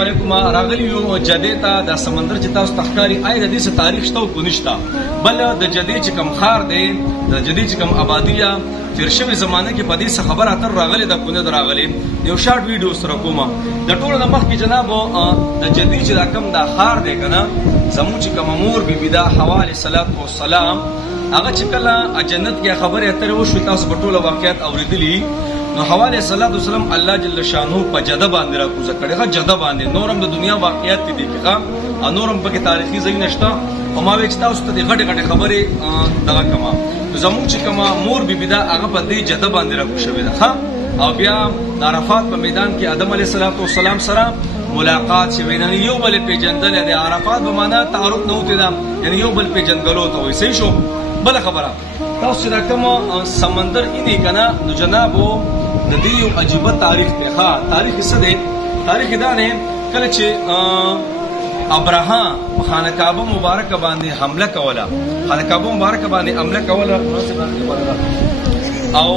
علیکم راغلی یو جدې ته د سمندر چې تاسو تخکاری آی د دې څه تاریخ شته او کو نشته بل د جدې چې کم خار دی د جدې چې کم آبادیه تیر شوی زمانه کې په دې څه خبر اتر راغلی د کونه راغلی یو شارټ ویډیو سره کومه د ټولو د مخ کې جناب د جدې چې دا کم د خار دی کنه زمو چې کم امور بي دا حواله صلوات و سلام هغه چې کله جنت کې خبره اتر وشو تاسو په ټولو واقعیت اوریدلی نو حواله صلوات و سلام الله جل شانو په جده باندې را کوزه کړي جده باندې نورم د دنیا واقعیت دي ښه نورم په تاریخي ځای نشته او ما وچ تاسو ته غټه غټه خبره دغه کما زموږ چې کما مور بي دا هغه په دې جده باندې را کوشوي ده او بیا د عرفات په میدان کې آدم علیه السلام سره ملاقات شوی نه یو بل پیجندل د عرفات په معنا تعارف نه وته یعنی یو بل پیجندلو ته وي صحیح شو بل خبره تاسو دا کوم سمندر اینې کنه نو جنابو د دې یو عجیب تاریخ دی تاریخ څه دی تاریخ دا نه کله چې ابراهام خانه کعبه مبارک باندې حمله کوله خانه کعبه مبارک باندې حمله کوله او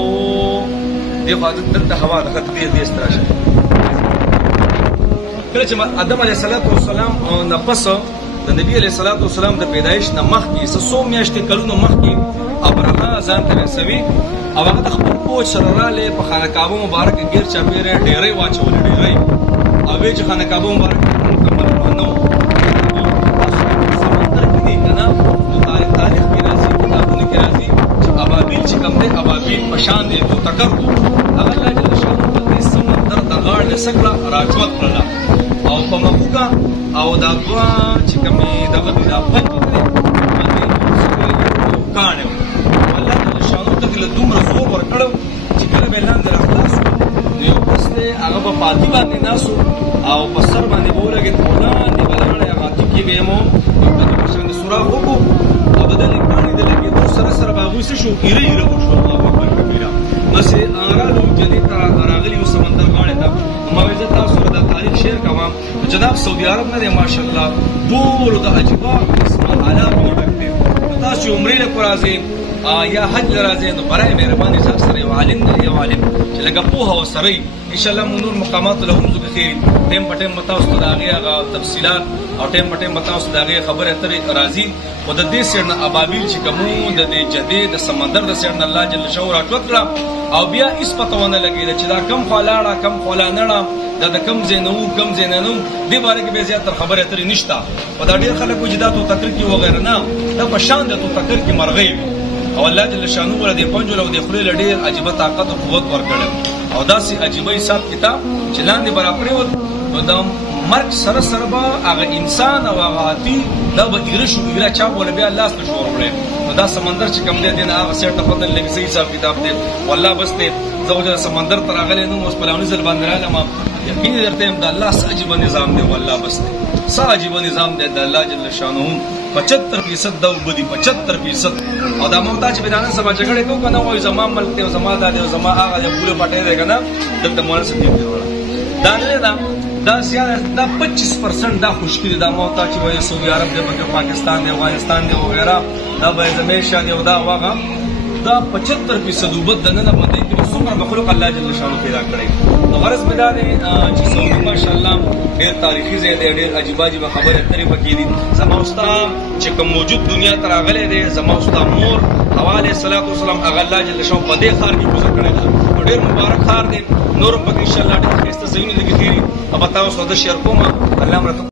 دی حضرت دلته هوا د خطرې دې استراشه کله چې آدم علیه السلام نفس د نبی علیه السلام د پیدایش نه مخکې 100 میاشتې کلونو مخکې ابراهام ځان ته رسوي او هغه د خپل کوچ سره رااله په خانه کعبه مبارک غیر چاپیره ډیرې واچول ډیرې او چې خانه کعبه مبارک مکمل نو سمندر کې دی کنه نو تاریخ کې راځي کتابونه کې راځي چې ابابیل چې کوم دی ابابیل په شان دی تو تکر هغه الله جل شانو په دې سمندر د غاړ له سکړه راجوت کړل او په مخوګه او دا دوا چې کوم دغه د پنځه دی باندې کانه الله جل شانو ته له دومره زور ورکړو چې کله به لاندې راخلاص نو یو کس دی هغه په پاتې باندې ناسو او په سر باندې ورګه ټولان دی بلانه هغه کې ویمو په دې شان سوراخ وکړو او د دې کاني د لګي د سره سره باغوي شو ایره وشو الله اکبر کبیره بس ارالو جدي تر راغلی سمندر غاړه ته ما وځه تاسو سره د تاریخ شیر کوم جناب سعودي عرب نه ماشاءالله ټول د عجيبه اسمه حالات ورکړي تاسو عمرې له راځي یا حج راځي نو برای مهرباني ځکه سره یو عالم نه یو عالم چې لګه په هو سره ان شاء الله نور مقامات له هم زګه خیر ټیم پټیم متاوس ته داغه تفصيلات او ټیم پټیم متاوس داغه خبره اترې راځي او د دې سرنه ابابیل چې کومو د جدې د سمندر د سرنه الله جل شانو راټوکړه او بیا اس پتاونه لګي چې دا کم خلاړه کم خلانړه دا کم زینو کم زینانو دې باره کې به زیات خبره اترې نشته او دا ډېر خلک وجدات او تکر کې وغیرہ نه دا په شان د تکر کې مرغې او الله جل شانو ول دې پنځول او دې خپل ډېر عجيبه طاقت او قوت ورکړل او داسې عجيبه حساب کتاب چې لاندې برابرې و د مرګ سره سره به هغه انسان او هغه هاتي دا به ایره شو ایره چا ول بیا الله ست شور وړي نو دا سمندر چې کم دی نه هغه سیټ خپل لګي صحیح حساب کتاب دی والله بس ته زوجه سمندر تر هغه نو اوس پلانې ځل باندې رااله یقین درته د الله عجیب نظام دی والله بس ته عجیب نظام دی د الله جل شانو 75% دا وبدي 75% او دا محتاج بدانه سما جګړه کو کنه وای زما ملک ته زما د زما هغه د پوره پټه دی کنه دلته مونږ سره دی دا نه دا سیاده دا 25% دا خوشکلی دا محتاج وای سعودي عرب دی پاکستان دی افغانستان دی وغیرہ دا به زمیشه دی دا واغه دا 75% وبد دنه باندې کې څومره مخلوق الله جل شانو پیدا کړی نو غرض مدا دی چې سعودي ماشاءالله ډېر تاریخي ځای دی ډېر عجیب خبره اترې پکې دي زما استاد چې کوم موجود دنیا تر راغلی دی زما استاد مور حواله صلوات والسلام هغه الله جل شانو په دې خار کې کوزه کړی دا ډېر مبارک خار دی نور پکې ان شاء الله ډېر خسته زمين لګي خيري ابا تاسو د شیر کومه الله